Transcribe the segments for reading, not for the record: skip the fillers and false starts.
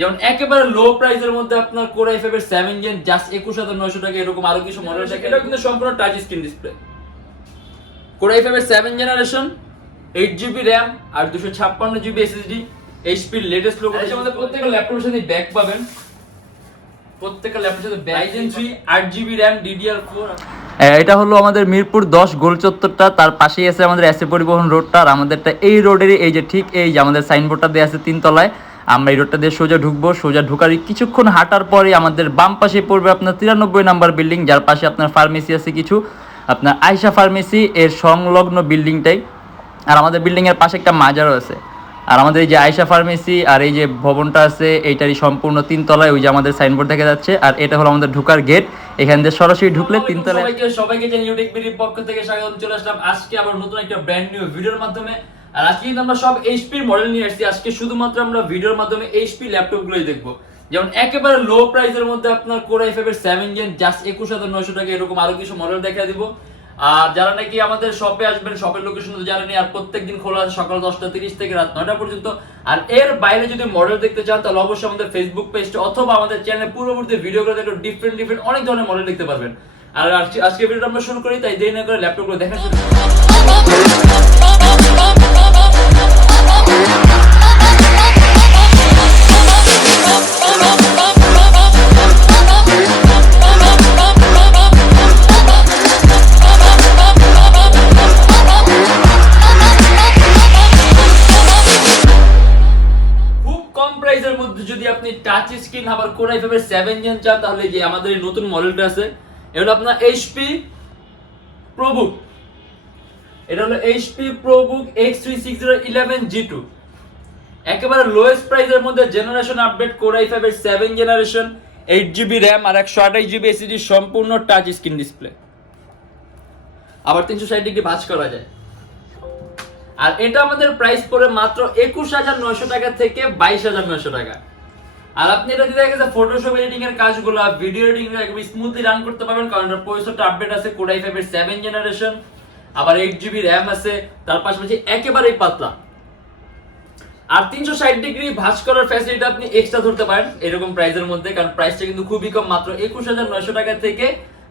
যেমন একেবারে লো প্রাইসের মধ্যে আপনার কোর i5 এর 7 জেন জাস্ট 21900 টাকা এরকম আরো কিছু মডেল থাকে। এটা কিন্তু সম্পূর্ণ touch screen display. Core i5 এর 7 জেনারেশন, 8GB RAM আর 256GB SSD, HP এর লেটেস্ট লোগো। এর মধ্যে প্রত্যেকটা ল্যাপটপের সাথে ব্যাক পাবেন, প্রত্যেকটা ল্যাপটপের সাথে back. Ryzen 3 8GB RAM DDR4। এটা হলো আমাদের মিরপুর 10 গোল চত্বরটা, তার পাশেই আছে আমাদের এসএ পরিবহন রোডটা। আর আমাদেরটা এই রোডেরই এই যে ঠিক এই যে আমাদের সাইনবোর্ডটা দেওয়া আছে 3 তলায়। আমরা এই রোডটা দিয়ে সোজা ঢুকবো, সোজা ঢুকারই কিছুক্ষণ হাঁটার পরে আমাদের বাম পাশে পড়বে আপনার 93 নাম্বার বিল্ডিং, যার পাশে আপনার ফার্মেসি আছে কিছু, আপনার আয়শা ফার্মেসি এর সংলগ্ন বিল্ডিংটাই। আর আমাদের বিল্ডিংয়ের পাশে একটা মাজারও আছে। আর আমাদের এই যে আয়শা ফার্মেসি আর এই যে ভবনটা আছে এইটারই সম্পূর্ণ 3 তলায়, ওই যে আমাদের সাইনবোর্ড দেখা যাচ্ছে। আর এটা হলো আমাদের ঢোকার গেট, এখান দিয়ে সরাসরি ঢুকলে 3 তলায়। সবাইকে জানি Youtechbd পক্ষ থেকে স্বাগত। চলে আসলাম আজকে আবার নতুন একটা ব্র্যান্ড নিউ ভিডিওর মাধ্যমে। আর আজকে কিন্তু আমরা সব HP মডেল নিয়ে আসছি। আজকে শুধুমাত্র আমরা ভিডিওর মাধ্যমে HP ল্যাপটপগুলোই দেখবো। যেমন একেবারে লো প্রাইসের মধ্যে আপনার কোর i5 এর 7 জেন জাস্ট 21900 টাকা এরকম আরো কিছু মডেল দেখা দিব। আর যারা নাকি আমাদের শপে আসবেন, শপের লোকেশন তো জানেনই, আর প্রত্যেকদিন খোলা আছে সকাল 10:30 থেকে রাত 9টা পর্যন্ত। আর এর বাইরে যদি মডেল দেখতে চান তাহলে অবশ্যই আমাদের ফেসবুক পেজটা অথবা আমাদের চ্যানেলে পূর্ববর্তী ভিডিওগুলো দেখে ডিফারেন্ট অনেক ধরনের মডেল দেখতে পারবেন। আর আজকে ভিডিওটা আমরা শুরু করি, তাই দেরি না করে ল্যাপটপগুলো দেখা শুরু করি। যদি আপনি টাচ স্ক্রিন আবার কোর i5 এর 7 জেন চান তাহলে যে আমাদের এই নতুন মডেলটা আছে, এটা হলো আপনার HP ProBook। এটা হলো HP ProBook X36011G2, একেবারে লোয়েস্ট প্রাইসের মধ্যে জেনারেশন আপডেট কোর i5 এর 7 জেনারেশন, 8GB RAM আর 128GB SSD, সম্পূর্ণ টাচ স্ক্রিন ডিসপ্লে। আবার 360 ডিগ্রি ভাঁজ করা যায়। আর এটা আমাদের প্রাইস পড়ে মাত্র 21900 টাকা থেকে 22900 টাকা। আর আপনি এটা দিয়ে দেখা গেছে ফটোশপ এডিটিং এর কাজগুলো, ভিডিও এডিটিং একদম স্মুথলি রান করতে পারবেন, কারণ এর প্রসেসরটা আপডেট আছে কোর i5 এর 7 জেনারেশন, আবার 8GB RAM আছে, তার পাশাপাশি একেবারেই পাতলা। আর 360 ডিগ্রি ভাঁজ করার ফ্যাসিলিটি আপনি এক্সট্রা ধরতে পারেন এরকম প্রাইসের মধ্যে, কারণ প্রাইসটা কিন্তু খুবই কম, মাত্র 21900 টাকা থেকে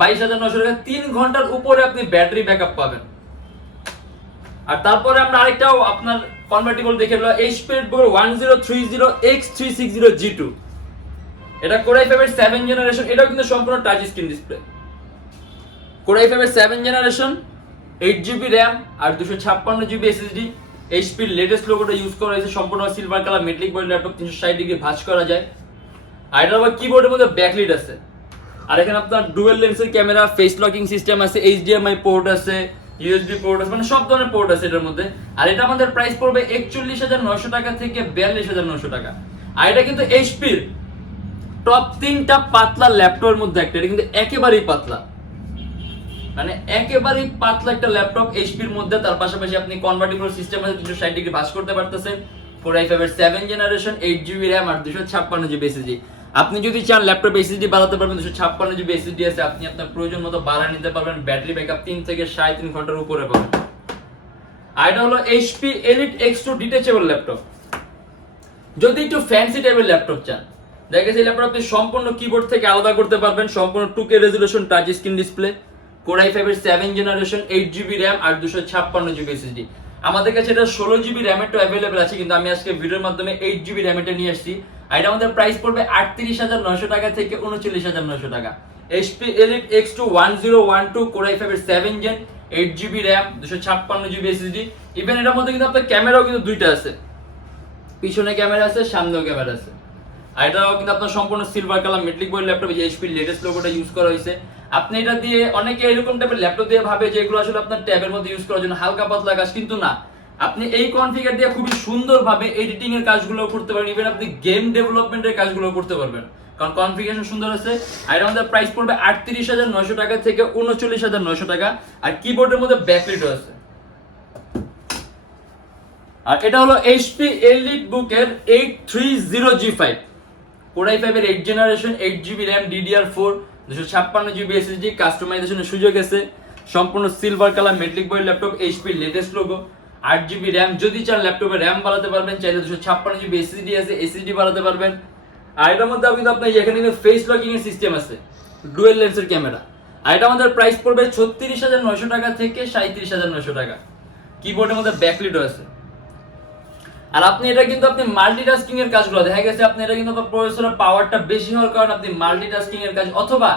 22900 টাকা। 3 ঘন্টার উপরে আপনি ব্যাটারি ব্যাকআপ পাবেন। আর তারপরে আমরা আরেকটাও আপনার কনভার্টিবল দেখে নিলাম, HP Mirpur 1030X360G2, এটা কোর i5 এর 7 জেনারেশন, এটাও কিন্তু সম্পূর্ণ touch screen display. Core i5 এর 7 জেনারেশন, 8GB RAM আর 256GB SSD, HP এর লেটেস্ট লোগোটা ইউজ করা হয়েছে, সম্পূর্ণ silver colour metallic body laptop, 360 degree ভাঁজ করা যায়। আর এটার আবার কিবোর্ডের মধ্যে ব্যাকলাইট আছে। আর এখানে আপনার ডুয়াল লেন্সের ক্যামেরা, ফেস লকিং সিস্টেম আছে, HDMI পোর্ট আছে, USB পোর্ট আছে, মানে সব ধরনের পোর্ট আছে এটার মধ্যে। আর এটা আমাদের প্রাইস পড়বে 41900 টাকা থেকে 42900 টাকা। আর এটা কিন্তু HP এর টপ 3টা পাতলা ল্যাপটপের মধ্যে একটা, এটা কিন্তু একেবারেই পাতলা, মানে একেবারেই পাতলা একটা ল্যাপটপ HP এর মধ্যে। তার পাশাপাশি আপনি কনভার্টিবল সিস্টেম আছে, 360 ডিগ্রি ভাঁজ করতে পারতেছেন, কোর i5 এর 7 জেনারেশন, 8GB RAM আর 256GB SSD। আপনি যদি চান ল্যাপটপ SSD বাড়াতে পারবেন, 256GB SSD আছে, আপনি আপনার প্রয়োজন মতো বাড়ায় নিতে পারবেন। ব্যাটারি ব্যাকআপ 3 থেকে 3.5 ঘন্টার উপরে পাবেন। আর এটা হলো HP Elite X2 detachable laptop. যদি একটু ফ্যান্সি টাইপের ল্যাপটপ চান, দেখা গেছে এই ল্যাপটপ আপনি সম্পূর্ণ কিবোর্ড থেকে আলাদা করতে পারবেন, সম্পূর্ণ 2K resolution touch screen display, core i5 এর 7 জেনারেশন, 8GB RAM আর 256GB SSD। আমাদের কাছে এটা 16GB RAM এর অ্যাভেলেবল আছে, কিন্তু আমি আজকে ভিডিওর মাধ্যমে 8GB RAM এটা নিয়ে আসছি। আর এটা আমাদের প্রাইস পড়বে 38900 টাকা থেকে 39900 টাকা। HP Elite X2 1012 core i5 এর 7 gen, 8GB RAM, 256GB SSD। Even এটার মধ্যে কিন্তু আপনার ক্যামেরাও কিন্তু দুইটা আছে, পিছনে ক্যামেরা আছে, সামনেও ক্যামেরা আছে। আর এটাও কিন্তু আপনার সম্পূর্ণ silver colour metallic body laptop, যে HP লেটেস্ট লোগোটা ইউজ করা হয়েছে। আপনি এটা দিয়ে অনেকে এরকম টাইপের ল্যাপটপ দিয়ে ভাবে যে এগুলো আসলে আপনার ট্যাবের মধ্যে ইউজ করার জন্য হালকা পাতলা কাজ, কিন্তু না, আপনি এই কনফিগার দিয়ে খুবই সুন্দরভাবে এডিটিং এর কাজগুলো করতে পারবেন, ইভেন আপনি গেম ডেভেলপমেন্টের কাজগুলো করতে পারবেন, কারণ কনফিগারেশন সুন্দর আছে। আর এটা আমাদের প্রাইস পড়বে 38900 টাকা থেকে 39900 টাকা। আর কিবোর্ডের মধ্যে ব্যাকলাইটও আছে। আর এটা হলো HP EliteBook এর 830G5, কোর i5 এর 8 generation, 8GB RAM DDR4, 256GB SSD, কাস্টমাইজেশনের সুযোগ আছে, সম্পূর্ণ silver colour metallic body laptop, HP latest logo, 8GB RAM। যদি চান ল্যাপটপে RAM বাড়াতে পারবেন, চাইলে 256GB SSD আছে, SSD বাড়াতে পারবেন। আর এটার মধ্যে কিন্তু আপনার এখানে কিন্তু ফেস লকিং এর সিস্টেম আছে, ডুয়েল লেন্সের ক্যামেরা। আর এটা আমাদের প্রাইস পড়বে 36,900 টাকা থেকে 37,900 টাকা। কিবোর্ডের মধ্যে ব্যাকলিটও আছে। আর আপনি এটা কিন্তু আপনি মাল্টিটাস্কিং এর কাজগুলো দেখা গেছে আপনি এটা কিন্তু আপনার প্রসেসরের পাওয়ারটা বেশি হওয়ার কারণে আপনি মাল্টিটাস্কিং এর কাজ অথবা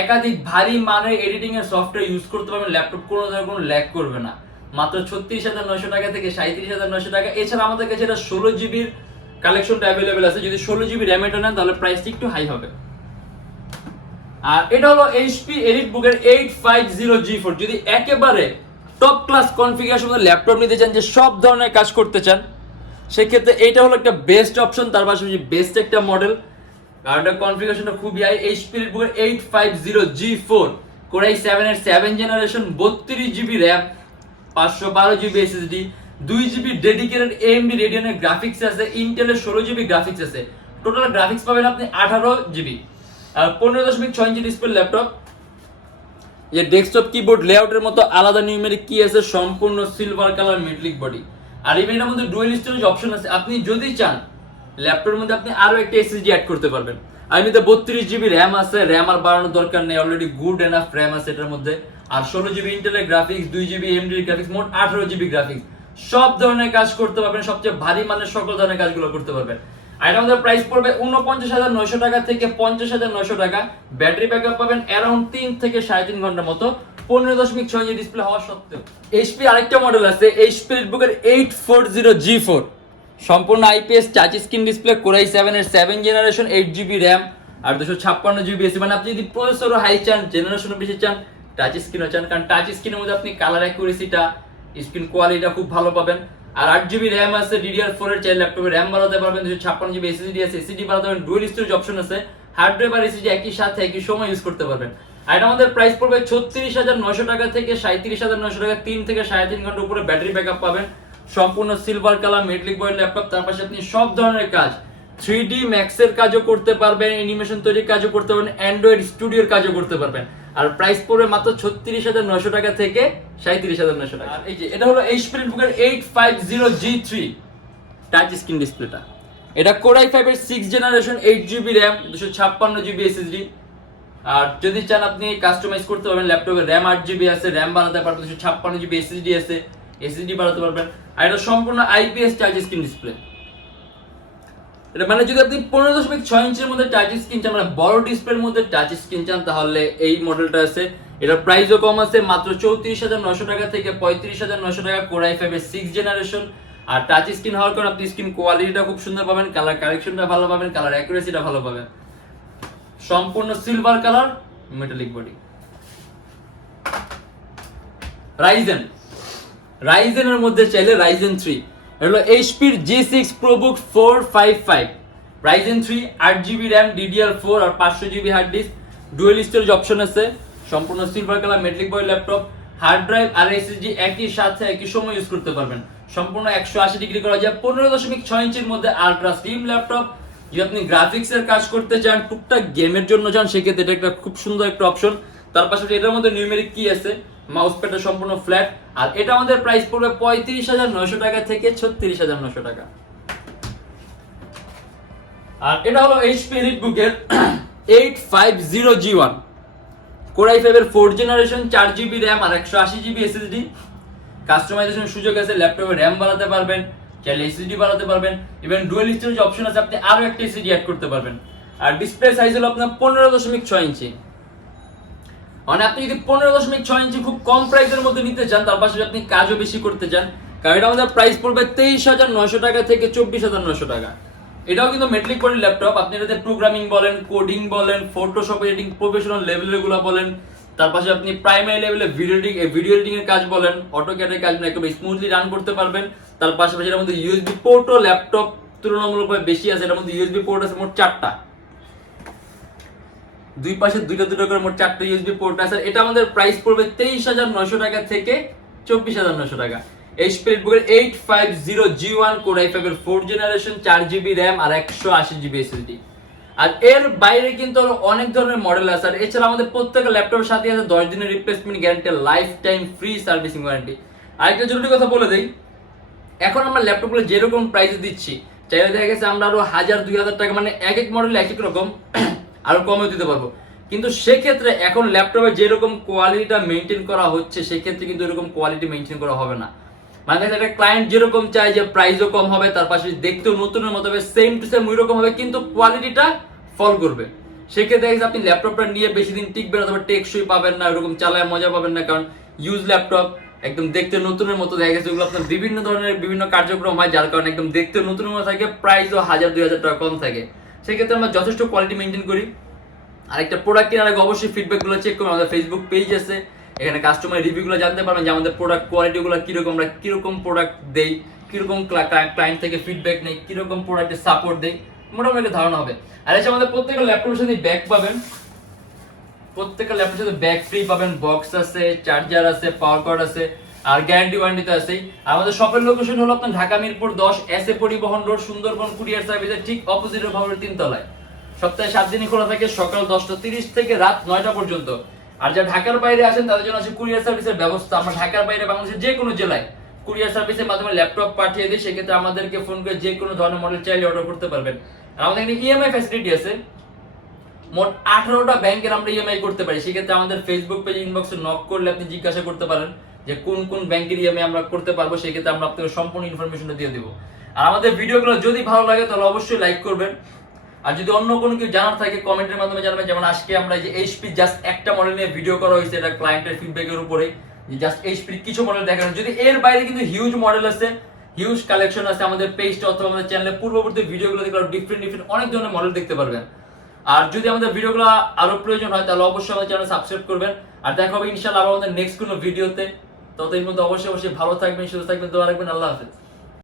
একাধিক ভারী মানের এডিটিং এর সফটওয়্যার ইউজ করতে পারবেন, ল্যাপটপ কোনো ধরনের কোনো ল্যাগ করবে না। মাত্র 36,900 টাকা থেকে 37,900 টাকা। এছাড়া আমাদের কাছে এটা 16 জিবির কালেকশনটা অ্যাভেলেবেল আছে, যদি 16 জিবি র্যাম এটা নেন তাহলে প্রাইসটা একটু হাই হবে। আর এটা হলো HP EliteBook এর 850G4, যদি একেবারে টপ ক্লাস কনফিগারেশনের ল্যাপটপ নিতে চান, যে সব ধরনের কাজ করতে চান, সেক্ষেত্রে এইটা হলো একটা বেস্ট অপশন। তার পাশাপাশি বেস্ট একটা মডেল, আর এটা কনফিগারেশনটা খুবই হাই। HP EliteBook এর 850G4 Core i7 এর 7 generation, 32 GB RAM, 512 GB SSD, 2 GB dedicated AMD রেডিয়নের গ্রাফিক্স আছে, ইন্টেলের 16 জিবি গ্রাফিক্স আছে। টোটাল গ্রাফিক্স পাবেন আপনি 18 জিবি। আর 15.6 ইঞ্চি ডিসপ্লে ল্যাপটপ। যে ডেস্কটপ কিবোর্ড লেআউটের মতো আলাদা নিউমেরিক কি আছে, সম্পূর্ণ সিলভার কালার মেটালিক বডি। আর এটার মধ্যে ডুয়াল স্টোরেজ অপশন আছে, আপনি যদি চান ল্যাপটপের মধ্যে আপনি আরো একটা এসএসডি অ্যাড করতে পারবেন। আর এমনিতে 32 জিবি র্যাম আছে, র্যাম আর বাড়ানোর দরকার নেই, অলরেডি গুড এনাফ র্যাম আছে এটার মধ্যে। আর 16 জিবি ইন্টেলের গ্রাফিক্স, 2 জিবি AMD গ্রাফিক্স, মোট 18 জিবি গ্রাফিক্স। সব ধরনের কাজ করতে পারবেন, সবচেয়ে ভারী মানের সকল ধরনের কাজগুলো করতে পারবেন। আর এটা আমাদের প্রাইস পড়বে 49,900 টাকা থেকে 50,900 টাকা। ব্যাটারি ব্যাকআপ পাবেন অ্যারাউন্ড 3 থেকে 3.5 ঘন্টার মতো, 15.6 ইঞ্চি ডিসপ্লে হওয়া সত্ত্বেও। HP আরেকটা মডেল আছে, HP EliteBook এর 840G4, সম্পূর্ণ IPS touch screen display, Core i7 এর 7 জেনারেশন, 8 জিবি র্যাম আর 256 জিবি এসএসডি। মানে আপনি যদি প্রসেসরও হাই চান, জেনারেশনও বেশি চান, টাচ স্ক্রিনও চান, কারণ টাচ স্ক্রিনের মধ্যে আপনি কালার অ্যাকুরেসিটা, স্ক্রিন কোয়ালিটিটা খুব ভালো পাবেন। আর 8 জিবি র্যাম আছে, DDR4 এর চাইলে ল্যাপটপে র্যাম বাড়াতে পারবেন, 256 জিবি এসএসডি আছে, এসএসডি বাড়াতে পারবেন, ডুয়াল স্টোরেজ অপশন আছে, হার্ড ড্রাইভ আর এসএসডি একই সাথে একই সময় ইউজ করতে পারবেন। আর এটা আমাদের প্রাইস পড়বে 36,900 টাকা থেকে 37,900 টাকা। 3 থেকে 3.5 ঘন্টার উপরে ব্যাটারি ব্যাকআপ পাবেন, সম্পূর্ণ silver colour metallic body laptop. তার পাশে আপনি সব ধরনের কাজ, 3D ম্যাক্স এর কাজও করতে পারবেন, অ্যানিমেশন তৈরির কাজও করতে পারবেন, অ্যান্ড্রয়েড স্টুডিওর কাজও করতে পারবেন। আর প্রাইস পড়বে মাত্র 36,900 টাকা থেকে 37,900 টাকা। আর এই যে এটা হলো HP EliteBook এর 850G3 টাচ স্ক্রিন ডিসপ্লেটা। এটা Core i5 এর 6 generation, 8 GB RAM, 256 GB SSD. আর যদি চান আপনি কাস্টমাইজ করতে পারবেন, ল্যাপটপে র্যাম 8 জিবি আছে, র্যাম বাড়াতে পারবেন, 256 জিবি এসএসডি আছে, এসএসডি বাড়াতে পারবেন। আর এটা সম্পূর্ণ IPS টাচ স্ক্রিন ডিসপ্লে। এটা মানে যদি আপনি 15.6 ইঞ্চির মধ্যে টাচ স্ক্রিন চান, মানে বড় ডিসপ্লের মধ্যে টাচ স্ক্রিন চান, তাহলে এই মডেলটা আছে। এটার প্রাইসও কম আছে, মাত্র 34,900 টাকা থেকে 35,900 টাকা। Core i5 এর 6 জেনারেশন। আর টাচ স্ক্রিন হওয়ার কারণে আপনি স্ক্রিন কোয়ালিটিটা খুব সুন্দর পাবেন, কালার কারেকশনটা ভালো পাবেন, কালার অ্যাকুরেসিটা ভালো পাবেন। সম্পূর্ণ সিলভার কালার মেটালিক বডি। রাইজেনের মধ্যে চাইলে Ryzen 3, এটা হলো HP এর G6 ProBook 455, Ryzen 3, 8 GB RAM, DDR4 আর 500 GB hard disk, dual storage option আছে, সম্পূর্ণ silver colour metallic body laptop. Hard drive আর এসএসডি একই সাথে একই সময় ইউজ করতে পারবেন, সম্পূর্ণ 180 ডিগ্রি করা যায়। 15.6 ইঞ্চির মধ্যে আলট্রা স্লিম ল্যাপটপ। যদি আপনি গ্রাফিক্স এর কাজ করতে চান, টুকটাক গেমের জন্য চান, সেক্ষেত্রে এটা একটা খুব সুন্দর একটা অপশন। তার পাশাপাশি এটার মধ্যে নিউমেরিক কি আছে, মাউস প্যাডটা সম্পূর্ণ ফ্ল্যাট। আর এটা আমাদের প্রাইস পড়বে 35,900 টাকা থেকে 36,900 টাকা। আর এটা হলো HP EliteBook এর 850G1, Core i5 এর 4 জেনারেশন, 4 জিবি র্যাম আর 180 জিবি এসএসডি। কাস্টমাইজেশনের সুযোগ আছে, ল্যাপটপে র্যাম বাড়াতে পারবেন, চাইলে এসএসডি বাড়াতে পারবেন, ইভেন ডুয়াল স্টোরেজ অপশন আছে, আপনি আরো একটা এসএসডি অ্যাড করতে পারবেন। আর ডিসপ্লে সাইজ হলো আপনার 15.6 ইঞ্চি। মানে আপনি যদি 15.6 ইঞ্চি খুব কম প্রাইসের মধ্যে নিতে চান, তার পাশে আপনি কাজও বেশি করতে চান, কারণ এটা আমাদের প্রাইস পড়বে 23,900 টাকা থেকে 24,900 টাকা। এটাও কিন্তু মেটালিক বডি ল্যাপটপ, আপনি এটাতে প্রোগ্রামিং বলেন, কোডিং বলেন, ফটোশপ এডিটিং প্রফেশনাল লেভেলের গুলো বলেন, তার পাশে আপনি প্রাইমারি লেভেলে ভিডিও এডিটিং এর কাজ বলেন, অটোক্যাডের কাজ একদম স্মুথলি রান করতে পারবেন। তার পাশাপাশি এর মধ্যে ইউএসবি পোর্টও ল্যাপটপ তুলনামূলকভাবে বেশি আছে, এর মধ্যে ইউএসবি পোর্ট আছে মোট 4টা, দুই পাশে দুইটা দুটো করে মোট 4টা ইউএসবি পোর্ট আছে। এটা আমাদের প্রাইস পড়বে 23,900 টাকা থেকে 24,900 টাকা। HP EliteBook এর 850G1, Core i5 এর 4 জেনারেশন, 4 জিবি র্যাম আর 180 জিবি এসএসডি। আর এর বাইরে কিন্তু অনেক ধরনের মডেল আছে। আর এছাড়া আমাদের প্রত্যেকটা ল্যাপটপের সাথে আছে 10 দিনের replacement guarantee, life time free servicing warranty. আরেকটা জরুরি কথা বলে দেই, এখন আমরা ল্যাপটপগুলো যেরকম প্রাইসে দিচ্ছি, চাইলে দেখা গেছে আমরা আরো 1000-2000 টাকা মানে এক এক মডেল এক এক রকম আরো কমে দিতে পারবো। কিন্তু সেক্ষেত্রে এখন ল্যাপটপে যেরকম কোয়ালিটিটা মেনটেন করা হচ্ছে সেক্ষেত্রে কিন্তু এরকম কোয়ালিটি মেনটেন করা হবে না। মানে একটা ক্লায়েন্ট যেরকম চায় যে প্রাইসও কম হবে, তার পাশে দেখতেও নতুনের মতো হবে, সেম টু সেম ওই রকম হবে, কিন্তু কোয়ালিটিটা ফল করবে। সেক্ষেত্রে দেখা আপনি ল্যাপটপটা নিয়ে বেশি দিন টিকবেন অথবা টেকসই পাবেন না, ওরকম চালায় মজা পাবেন না, কারণ ইউজ ল্যাপটপ একদম দেখতে নতুনের মতো দেখা গেছে ওগুলো আপনার বিভিন্ন ধরনের বিভিন্ন কার্যক্রম হয়, যার কারণে একদম দেখতে নতুনের মতো থাকে, প্রাইসও 1000-2000 টাকা কম থাকে। সেক্ষেত্রে আমরা যথেষ্ট কোয়ালিটি মেনটেন করি। আর একটা প্রোডাক্ট কেনার আগে অবশ্যই ফিডব্যাকগুলো চেক করুন। আমাদের ফেসবুক পেজ আছে, এখানে কাস্টমার রিভিউগুলো জানতে পারবেন যে আমাদের প্রোডাক্ট কোয়ালিটিগুলো কিরকম, আমরা কিরকম প্রোডাক্ট দেই, কিরকম ক্লায়েন্ট থেকে ফিডব্যাক নেই, কিরকম প্রোডাক্টের সাপোর্ট দেই, মোটামুটি একটা ধারণা হবে। আর এসে আমাদের প্রত্যেকটা ল্যাপটপের সাথে ব্যাগ পাবেন, প্রত্যেকটা ল্যাপটপের সাথে ব্যাগ ফ্রি পাবেন, বক্স আছে, চার্জার আছে, পাওয়ার কর্ড আছে, আর গ্যারান্টি ওয়ারেন্টি তো আছেই। আমাদের শপের লোকেশন হলো আপনার ঢাকা মিরপুর 10 এসএ পরিবহন রোড, সুন্দরবন কুরিয়ার সার্ভিসের ঠিক অপোজিটের ভবনের 3 তলায়। সপ্তাহে 7 দিনই খোলা থাকে, সকাল 10টা 30 থেকে রাত 9টা পর্যন্ত। আর যারা ঢাকার বাইরে আসেন তাদের জন্য আছে কুরিয়ার সার্ভিসের ব্যবস্থা। আমরা ঢাকার বাইরে বাংলাদেশের যে কোনো জেলায় কুরিয়ার সার্ভিসের মাধ্যমে ল্যাপটপ পাঠিয়ে দিই, সেক্ষেত্রে আমাদেরকে ফোন করে যে কোনো ধরনের মডেল চাইলে অর্ডার করতে পারবেন। আর আমাদের এখানে ইএমআই ফ্যাসিলিটি আছে, মোট 18টা ব্যাংকের আমরা ইএমআই করতে পারি। সেক্ষেত্রে আমাদের ফেসবুক পেজ ইনবক্সে নক করলে আপনি জিজ্ঞাসা করতে পারেন যে কোন কোন ব্যাংকের ইএমআই আমরা করতে পারবো, সেক্ষেত্রে আমরা আপনাকে সম্পূর্ণ ইনফরমেশনটা দিয়ে দেবো। আর আমাদের ভিডিওগুলো যদি ভালো লাগে তাহলে অবশ্যই লাইক করবেন। আর যদি অন্য কোনো কিছু জানার থাকে কমেন্টের মাধ্যমে জানাবেন। যেমন আজকে আমরা যে এইচপি জাস্ট একটা মডেল নিয়ে ভিডিও করা হয়েছে, এটা ক্লায়েন্টের ফিডব্যাকের উপরে, যে জাস্ট এইচপির কিছু মডেল দেখানো। যদি এর বাইরে কিন্তু হিউজ মডেল আছে, হিউজ কালেকশন আছে আমাদের পেজটা অথবা আমাদের চ্যানেলে পূর্ববর্তী ভিডিওগুলো দেখলে ডিফারেন্ট অনেক ধরনের মডেল দেখতে পারবেন। আর যদি আমাদের ভিডিওগুলো আরো প্রয়োজন হয় তাহলে অবশ্যই আমাদের চ্যানেল সাবস্ক্রাইব করবেন। আর দেখা হবে ইনশাআল্লাহ আমাদের নেক্সট কোনো ভিডিওতে। ততদিন পর্যন্ত অবশ্যই ভালো থাকবেন, সুস্থ থাকবেন, দোয়া রাখবেন। আল্লাহ হাফেজ।